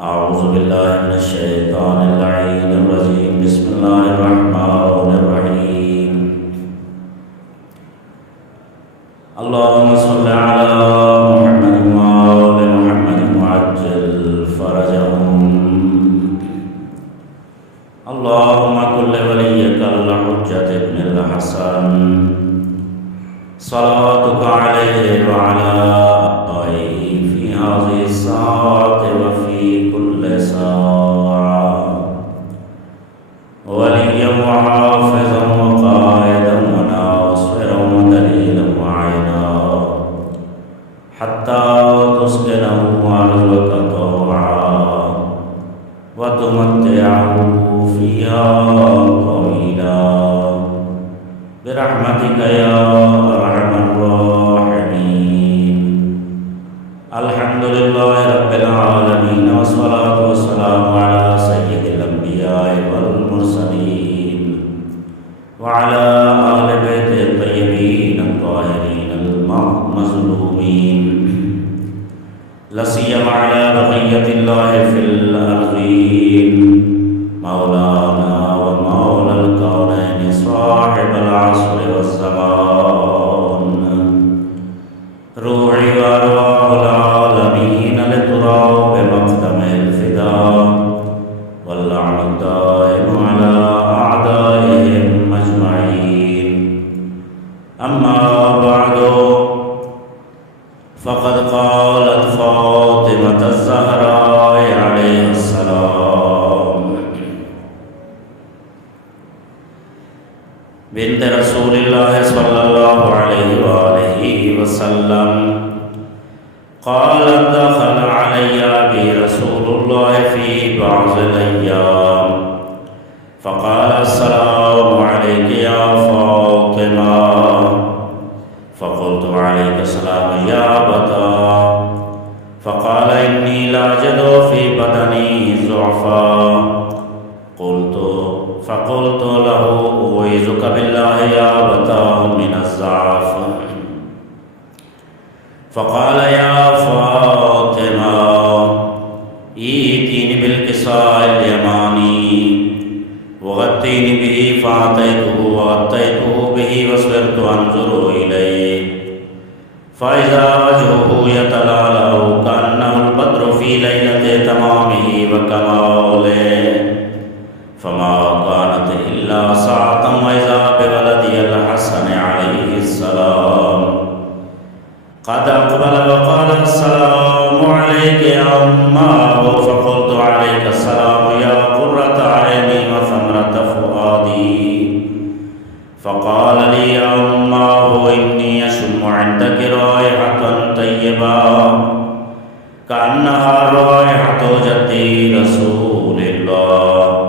أعوذ بالله من الشيطان اللعين الرجيم بسم الله الرحمن الرحيم اللهم صل على محمد وآل محمد وعجل فرجهم اللهم كن لوليك الحجة ابن الحسن صلاتك عليه وعلى آله في هذه الساعة وفي كل ساعة وليا وحافظا وقائدا وناصرا ودليلا وعينا حتى تسكنه أرضك طوعا وتمتعه فيها طويلا برحمتك يا أرحم الراحمين. الحمد لله رب العالمين والصلاة والسلام على سيد الأنبياء والمرسلين وعلى آل بيت الطيبين الطاهرين المظلومين لا سيما على بقية الله في الأرضين مولانا ومولى الكونين صاحب العصر والزمان روحي وأرواح العالمين لتراه بمقدم الفداء واللعن الدائم على أعدائهم أجمعين. أما بعد فقد قالت فاطمة الزهراء عليها السلام بنت رسول الله صلى الله عليه وآله وسلم قالت دخل علي أبي رسول الله في بعض الأيام فقال السلام عليك يا فاطمة فقلت عليك السلام يا أبتا فقال إني لا أجد في بدني ضعفا فقلت له أعوذك بالله يا أبتا من الضعف فقال يا فاطمة ائتيني بالكساء اليماني وغطيني به فأعطيته وغطيته به وصرت أنظر إليه فإذا وجهه يتلألأ كأنه البدر في ليلة تمامه وكماله فما كانت إلا ساعة وإذا بولدي الحسن عليه السلام قد أقبل وقال السلام عليك يا أماه فقلت عليك السلام يا قرة عيني وثمرة فؤادي فقال لي يا أماه إني أشم عندك رائحة طيبة كأنها رائحة جدي رسول الله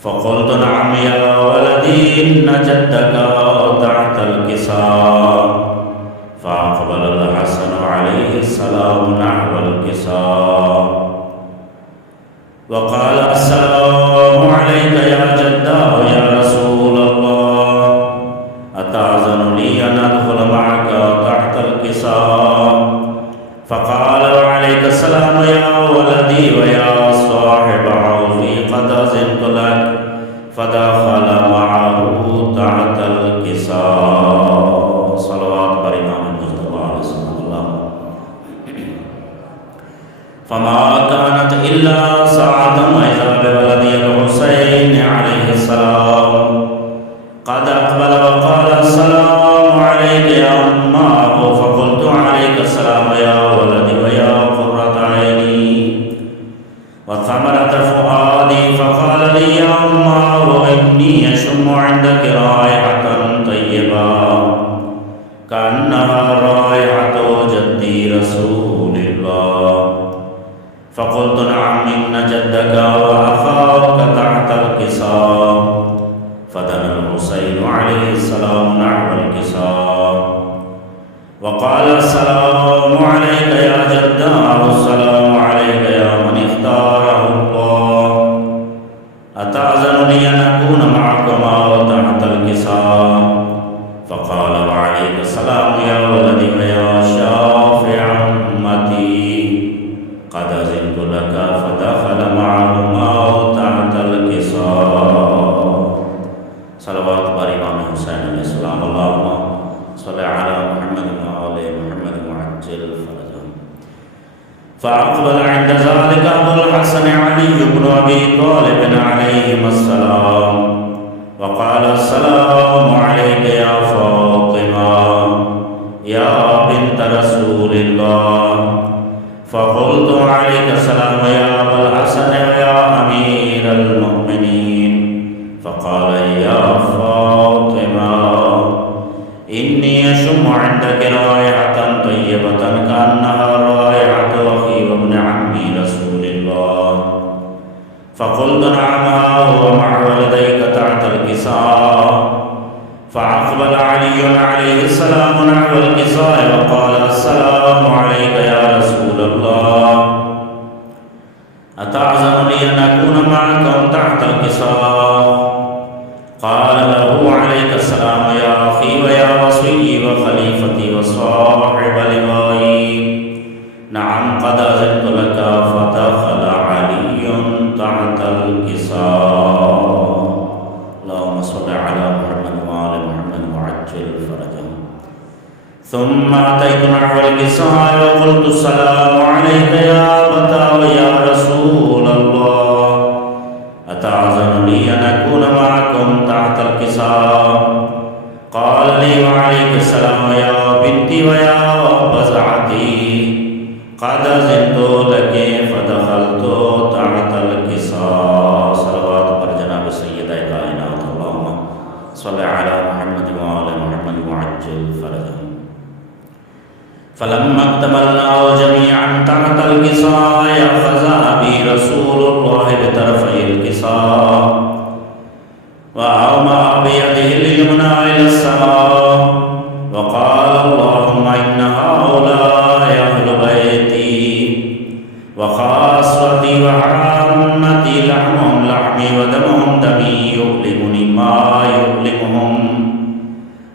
فقلت نعم يا ولدي إن جدك تحت الكساء فأقبل الحسن عليه السلام نحو الكساء وقال السلام عليك يا جداه يا رسول الله أتأذن لي أن أدخل معك تحت الكساء فقال وعليك السلام يا ولدي ويا صاحب حوضي قد أذنت لك فدخل معه تحت الكساء صلوات بريمان المصطفى رسول الله فما كانت إلا ساعة وإذا بولدي الحسين عليه السلام قد أقبل وقال السلام عليك يا أماه فقلت عليك السلام يا ولدي ويا قرة عيني وثمرة فؤادي فقال لي يا أماه إني أشم عندك رائحة طيبة كأنها رائحة جدي رسول الله فقلت نعم إن جدك وأخاك تحت الكساء فدنا الحسين عليه السلام نحو الكساء وقال السلام عليك يا جداه السلام عليك يا من اختاره الله أتأذن لي أن أكون معكما تحت الكساء فقال وعليك السلام يا ولدي ويا شافع أمتي قد أذنت أذنت لك فدخل معهما تحت الكساء صلوات بار إمام حسين عليه السلام اللهم صل على محمد وآل محمد وعجل فرجهم. فأقبل عند ذلك أبو الحسن علي بن أبي طالب عليهما السلام وقال السلام عليك يا فاطمة يا بنت رسول الله. فقلت عليك السلام يا أبا الحسن ويا أمير المؤمنين. فقال يا فاطمة إني أشم عندك رائحة طيبة كأنها رائحة أخي وابن عمي رسول الله. فقلت نعم هو مع والديك تحت الكساء. فأقبل علي عليه السلام نحو الكساء وقال السلام عليك يا رسول الله أتعزم لي أن أكون معكم تحت الكساء؟ قال له عليك السلام يا أخي ويا وصي وخليفتي وصاحب لوائي نعم قد أذنت لك. فدخل علي تحت الكساء. اللهم صل على محمد وآل محمد وعجل فرجهم. ثم أتيت نحو الكساء وقلت السلام عليك يا أبتا ويا رسول الله أتعزم لي أن أكون معكم تحت الكساء؟ قال لي وعليك السلام يا بنتي ويا بزعتي قد أذنت لك فدخلت تحت الكساء. صلوات بر جناب سيدة كائنات اللهم صل على محمد وآل محمد وعجل فرجهم. فلما اكتملنا جميعا تحت الكساء أخذ أبي رسول الله بطرفي الكساء وأومأ بيده اليمنى إلى السماء وقال اللهم إن هؤلاء أهل بيتي وخاصتي وعامتي لحمهم لحمي ودمهم دمي يؤلمني ما يؤلمهم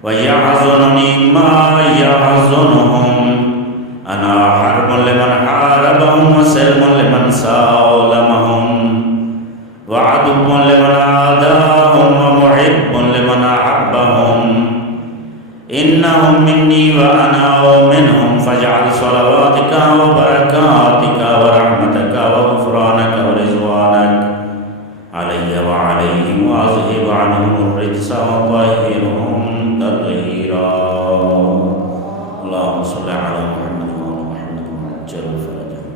ويحزنني ما يحزنهم. أنا حرب لمن حاربهم وسلم لمن سالمهم وعدو لمن عاداهم ومحب لمن أحبهم. إنهم مني وأنا منهم فاجعل صلواتك وبركاتك ورحمتك وغفرانك ورضوانك علي وعليهم وأذهب عنهم الرجس وطهرهم تطهيرا. اللهم صل على محمد وآل محمد وعجل فرجهم.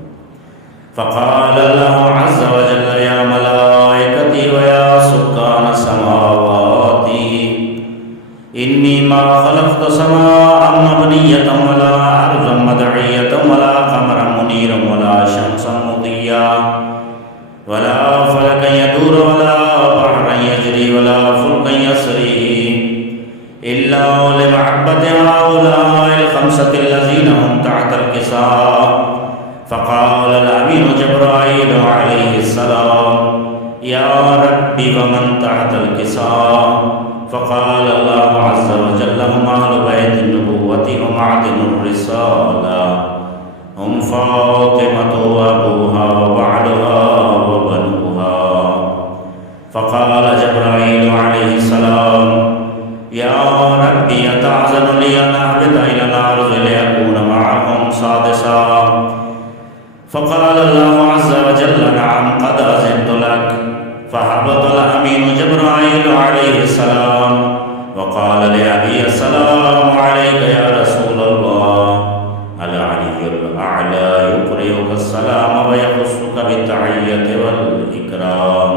فقال الله عز وجل يا ملائكتي ويا سكان سماواتي إني ما خلقت سماء مبنية ولا أرضا مدعية ولا قمرا منيرا ولا شمسا مضيا ولا فلكا يدور ولا بحرا يجري ولا فلكا يسري إلا لمحبة هؤلاء الخمسة الذين هم تحت الكساء. فقال الأمين جبرائيل عليه السلام يا ربي ومن تحت الكساء؟ فقال الله عز وجل هم أهل بيت النبوة ومعدن الرسالة هم فاطمة وأبوها وبعلها وبنوها. فقال جبرائيل عليه السلام يا ربي أتعزم لي أن أهبط إلى الأرض لأكون معهم سادسا؟ فقال الله عز وجل نعم قد أذنت لك. فهبط الأمين جبرائيل عليه السلام وقال لأبي السلام عليك يا رسول الله العلي الأعلى يقرئك السلام ويخصك بالتحية والإكرام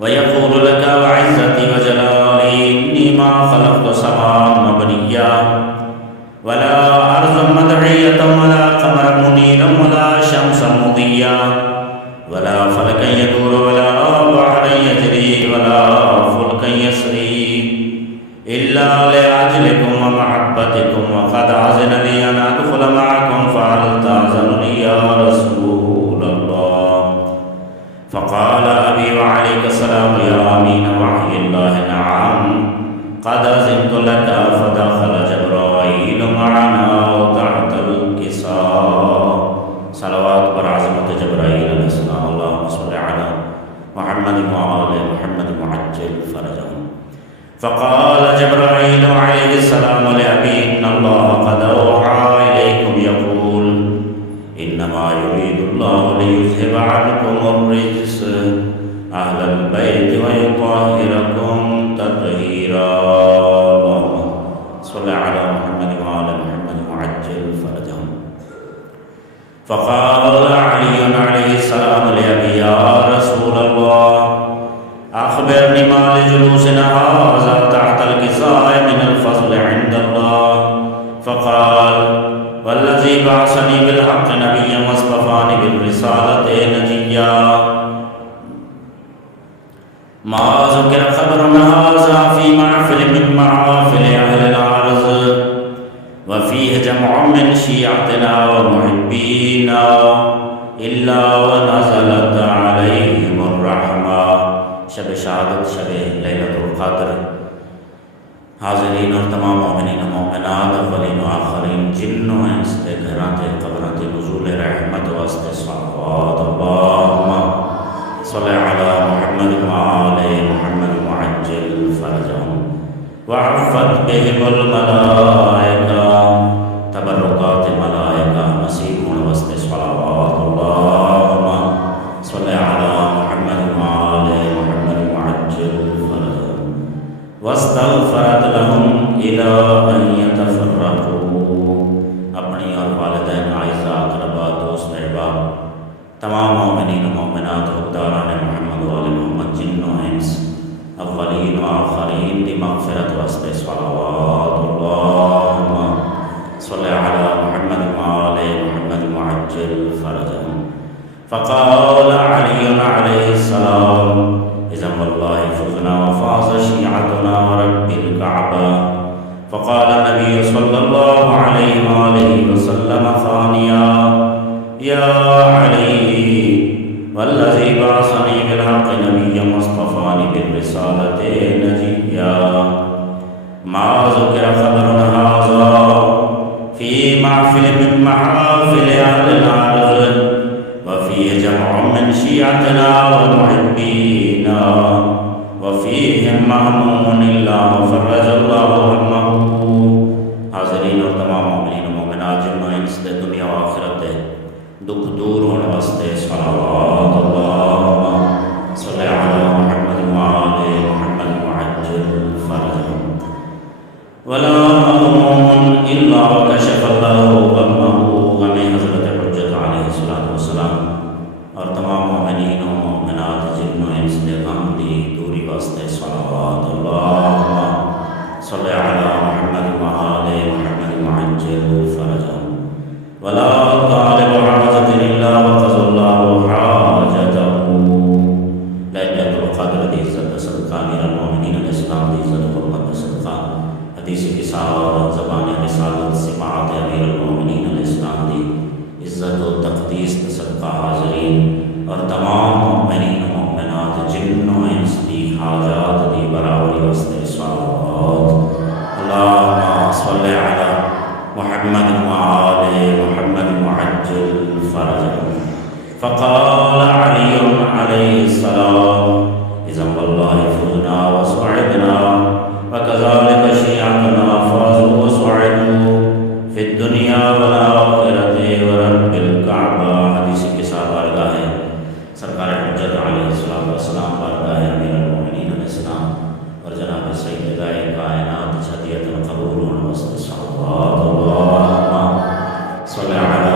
ويقول لك وعزتي وجلالي إني ما خلقت سماء مبنية ولا أرضا مدعية ولا قمرا منيرا ولا شمسا مضيا ولا فلكا يدور ولا بحرا يجري ولا فلكا يسري إلا لأجلكم ومحبتكم وقد أذن لي أن أدخل معكم فهل تأذنني يا رسول الله؟ فقال أبي وعليك السلام يا أمين وحي الله نعم قد أذنت لك. فدخل جبرائيل معنا تحت الكساء. صلوات सलावत बर आज़मत जबराईल अलैहिस्सलाम अल्लाहुम्मा सल्लि अला मुहम्मद व आले मुहम्मद मुअज्जिल फरजहुम। फ़क़ाल जबराईल अलैहिस्सलाम लिअबी इन्नल्लाह क़द औहा इलैकुम यक़ूल इन्नमा युरीदुल्लाहु लियुज़हिबा अन्कुमुर रिज्स अहलल बैत व युत्तहिरकुम तत्हीरा। सल्लि अला मुहम्मद व आले मुहम्मद मुअज्जिल फरजहुम। फ़क़ाल अली अलैहिस्सलाम लिअबी या रसूलल्लाह अख़बिरनी मा लिजुलूसिना हाज़ा तहतल किसाए मिनल फ़ज़्ल इंदल्लाह। फ़क़ाल वल्लज़ी बअसनी बिल हक़्क़ि नबिय्यन वस्तफ़ानी बिर रिसालति नजिय्या मा ज़ुकिर ख़बरुन हाज़ा फ़ी महफ़िल मिन महाफ़िल अहलिल अर्ज़ व फ़ीहि जमउन मिन शियअतिना व मुहिब्बीना इल्ला व नज़लत अलैहिमुर रहमा। शब शहादत, शब लैलतुल क़द्र। हाज़रीन और तमाम मोमिनीन व मोमिनात, अव्वलीन व आख़िरीन, जिन्नो इंस दे घरां ते क़ब्रां ते नुज़ूल रहमत वास्ते सलावत। अल्लाहुम्मा सल्लि अला मुहम्मद व आले मुहम्मद मुअज्जिल फरजहुम व अफ़्फ़त बिहिमुल मलाइका। तबर्रुकात मलाइका नसीब होने वास्ते सलावत। अल्लाहुम्मा सल्लि अला मुहम्मद व आले मुहम्मद मुअज्जिल फरजहुम वस्तग़फ़रत लहुम इला अन यतफ़र्रक़ू। अपनी और वालिदैन, आइज़ा, अक़रबा, दोस्त, अहबाब, तमाम मोमिनीन व मोमिनात, हुक्मदारान मोहम्मद व आले मोहम्मद, जिन्नो इंस, अव्वलीन व आख़िरीन दी मग़फ़िरत वास्ते सलावत। अल्लाहुम्मा सल्लि अला मुहम्मद व आले मुहम्मद मुअज्जिल फरजहुम। फ़क़ाल अली अलैहिस्सलाम इज़न वल्लाहि फ़ुज़ना व फ़ाज़ शियअतुना व रब्बिल कअबा। फ़क़ाल नबी सल्लल्लाहु अलैहि व आलिहि वसल्लम फ़ानिया या अली वल्लज़ी बअसनी बिल हक़्क़ि नबिय्यन वस्तफ़ानी बिर रिसालति नजिय्या मा ज़ुकिर ख़बरुन हाज़ा फ़ी महफ़िल मिन महाफ़िल अहलिल अर्ज़ व फ़ीहि जमउन मिन शियअतिना व मुहिब्बीना व फ़ीहिम महमूमुन इल्ला फ़रजल्लाहु हम्महू। हाज़रीन और तमाम मोमिनीन व मोमिनात, जिन्नो इंस दे दुनिया व आखिरत दे दुख दूर होने वास्ते सलावत। अल्लाहुम्मा सल्लि अला मुहम्मद व आले मुहम्मद मुअज्जिल फरजहुम वला महमूमुन इल्ला कशफ़ल्लाहु गम्महू। गमे हज़रत हुज्जत अलैहिस्सलातु वस्सलाम और तमाम मोमिनीन व मोमिनात, जिन्नो इंस दे गम दी दूरी वास्ते सलावत। अल्लाहुम्मा सल्लि अला मुहम्मद व आले मुहम्मद मुअज्जिल फरजहुम वला तालिब हाजतिन इल्ला वक़ज़ल्लाहु हाजतहू। लैलतुल क़द्र दी इज़्ज़त सदका, अमीरुल मोमिनीन अलैहिस्सलाम दी इज़्ज़त हुर्मत सदका, हदीस किसा और ज़बान रिसालत सिमाअत अमीरुल मोमिनीन अलैहिस्सलाम दी इज़्ज़त व तक़दीस सदका। हाज़रीन और तमाम मोमिनीन व मोमिनात, जिन्नो इंस दी हाजात दी बराबरी वास्ते सलावत। अल्लाहुम्मा सल्लि अला मुहम्मद व आले मुहम्मद मुअज्जिल फरजहुम। फ़क़ाल अली अलैहिस्सलाम इज़न वल्लाहि फ़ुज़ना व सुअदना व कज़ालिक शियअतुना फ़ाज़ू व सुअदू फ़िद दुनिया वल आख़िरति व रब्बिल कअबा। हदीस के साथ बारगाह है सरकार हुज्जत अलैहिस्सलाम, बारगाह अमीरुल मोमिनीन अलैहिस्सलाम और जनाब सय्यदा कायनात हदियतुल क़बूल होने वास्ते सलावत। अल्लाहुम्मा सल्लि अला